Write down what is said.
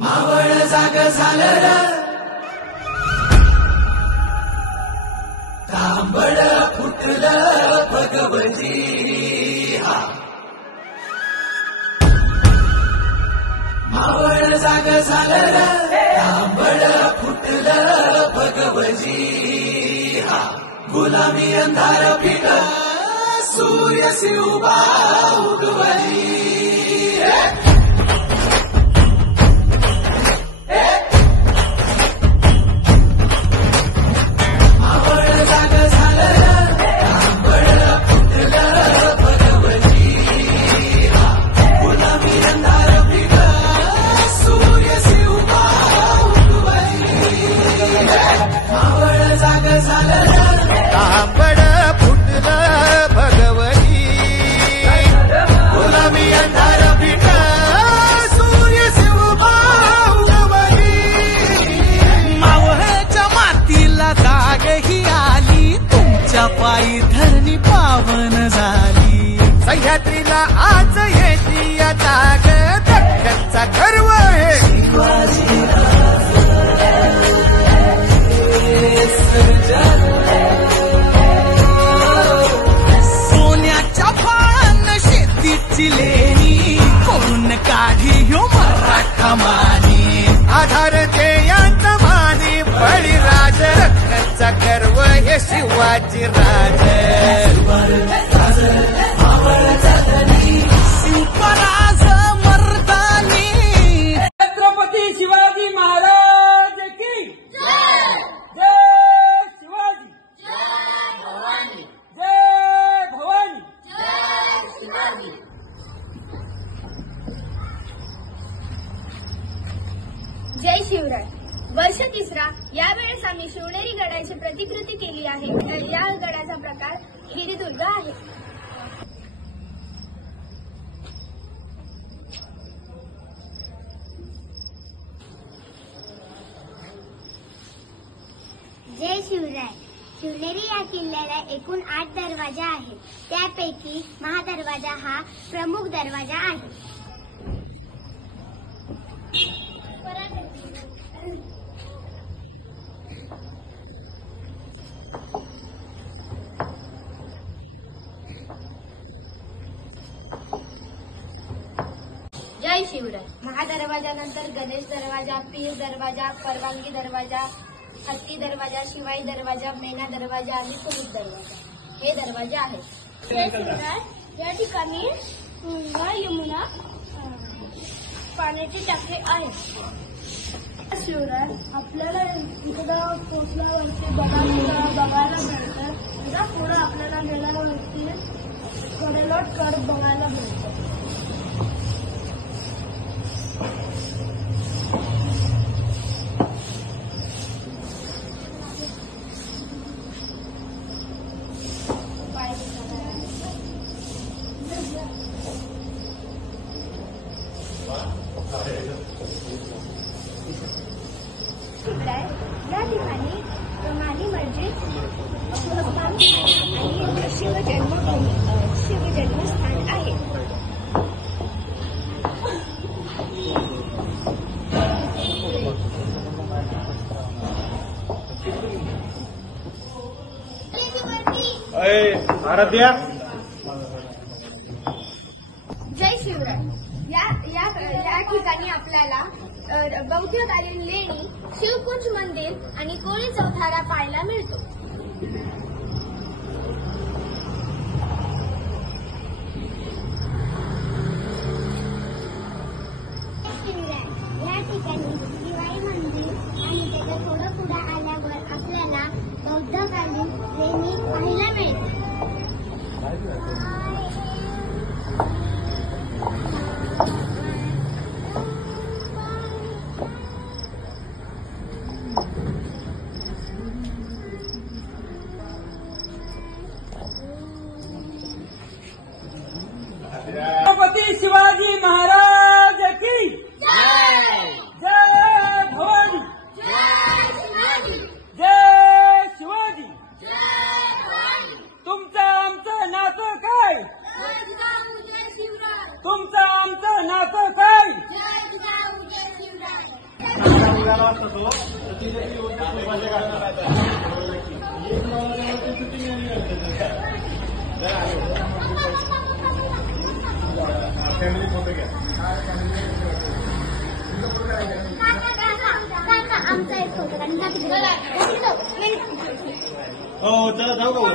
मावळ जाग झालं र तांबड फुटलं भगवती हा मावळ जाग झालं र तांबड फुटलं भगवती हा गुलामी अंधार पिट सूर्य शिवबा उगवली पायी धरणी पावन झाली सह्याद्रीला आज येती आता दख्खनचा गर्व आहे सोन्याच्या फाळानं शेतीची लेणी करून काढी ह्यो मराठा मानी आधार यांच मानी बळीराज दख्खनचा गर्व हे शिवाजी राज शिवराज मर्दानी छत्रपती शिवाजी महाराज की जय शिवाजी जय भवानी जय भवानी जय शिवाजी जय शिवराय वर्ष तिसरा यावेळेस आम्ही शिवनेरी गडाची प्रतिकृती केली आहे. या गडाचा प्रकार गिरिदुर्ग आहे. जय शिवराय. शिवनेरी या किल्ल्याला एकूण 8 दरवाजा आहेत. त्यापैकी महादरवाजा हा प्रमुख दरवाजा आहे. जय शिवराय. महादरवाजानंतर गणेश दरवाजा, पीर दरवाजा, परवानगी दरवाजा, हत्ती दरवाजा, शिवाई दरवाजा, मेना दरवाजा आणि कुलूप दरवाजा हे दरवाजे आहेत. जय शिवराय. या ठिकाणी गंगा यमुना पाण्याची टाकी आहे. शिवराय आपल्याला इकडं पोचल्यावरती बघायला मिळतं. इकडं पुढे आपल्याला गेल्यावरती कडेलोट कर बघायला मिळतं. या ठिकाणी कमानी मस्जिद आणि शिवजन्मस्थान आहे. आराध्या जय शिवराय. या ठिकाणी आपल्याला बौद्धकालीन लेणी, शिवकुंज मंदिर आणि कोळी चौथारा पाहायला मिळतो. या ठिकाणी शिवाई मंदिर आणि त्याच्या थोडं पुढे आल्यावर आपल्याला बौद्धकालीन लेणी पाहायला मिळते. असतो तो तर तिथे माझ्या गाडीत फॅमिली फोटो घ्या. आमचा एक फोटो हो चला जाऊ का